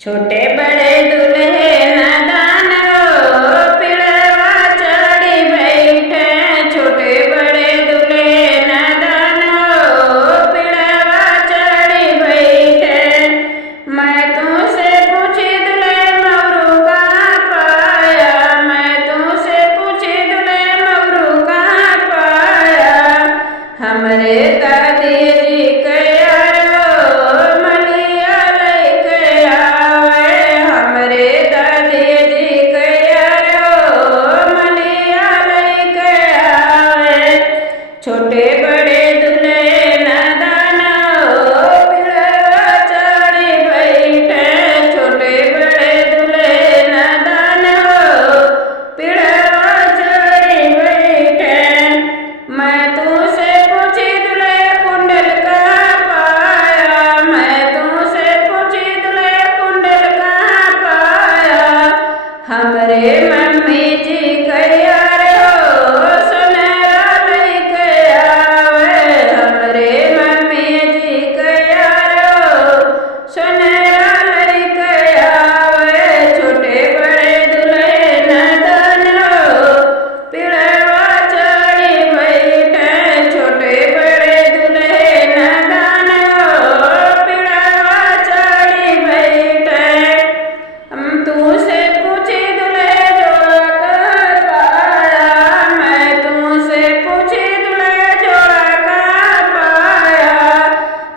छोटे बड़े दुल्हे नादान हो पिड़वा चढ़ी बैठे। छोटे बड़े दुल्हे नादान हो पिड़वा चढ़ी बैठे। मैं तुमसे पूछी दुल्हे मवरू कहाँ पाया। मैं तुमसे पूछी दुल्हे मवरू कहाँ पाया। हमरे दादी जी के छोटे बड़े दुल्हे नादान हो पिड़वा चढ़ी बैठे। छोटे बड़े दुल्हे नादान हो पिड़वा चढ़ी बैठे। मैं तुमसे पूछी दुल्हे कुंडल कहाँ पाया। मैं तुमसे पूछी दुल्हे कुंडल कहाँ पाया। हमरे मम्मी जी कया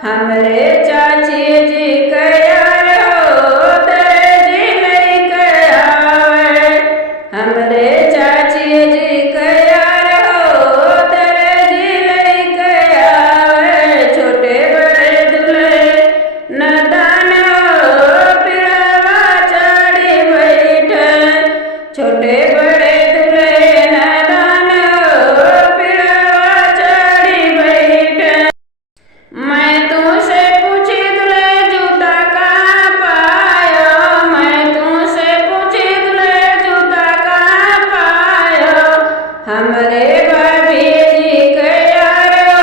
हमरे चाची जी कयार हो दर्जी लइके आवे। हमरे चाची जी कयार हो दर्जी लइके आवे। छोटे बड़े दुल्हे नादान हो पिड़वा चढ़ी बैठे। छोटे बड़े दुल्हे नादान हो पिड़वा चढ़ी बैठे। मैं तुमसे पूछी दुल्हे जूता कहाँ पायो। मैं तुमसे पूछी दुल्हे जूता कहाँ पायो। हमरे भाभी जी कयार हो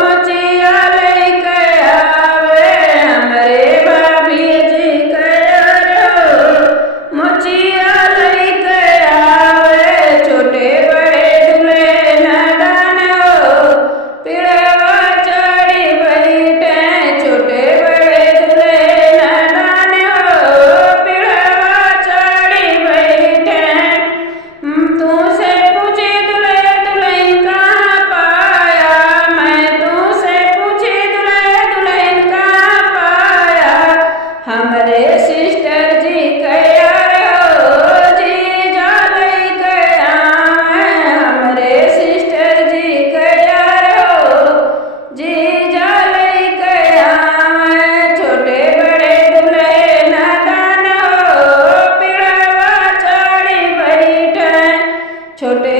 मोचिया लइके आवे। हमरे भाभी जी कयार हो मोचिया लइके आवे। छोटे बड़े दुल्हे नादान हो पिड़वा चढ़ी बैठे। छोटे बड़े दुल्हे नादान हो पिड़वा चढ़ी बैठे। तुमसे पूछी दुल्हे दुल्हन कहाँ पाया। मैं तुमसे पूछी दुल्हे दुल्हन कहाँ पाया। हमरे सिस्टर जी कयार हो जीजा लइके आवे। हमरे सिस्टर जी कयार हो जीजा लइके आवे। छोटे बड़े दुल्हे नादान हो पिड़वा चढ़ी बैठे। छोटे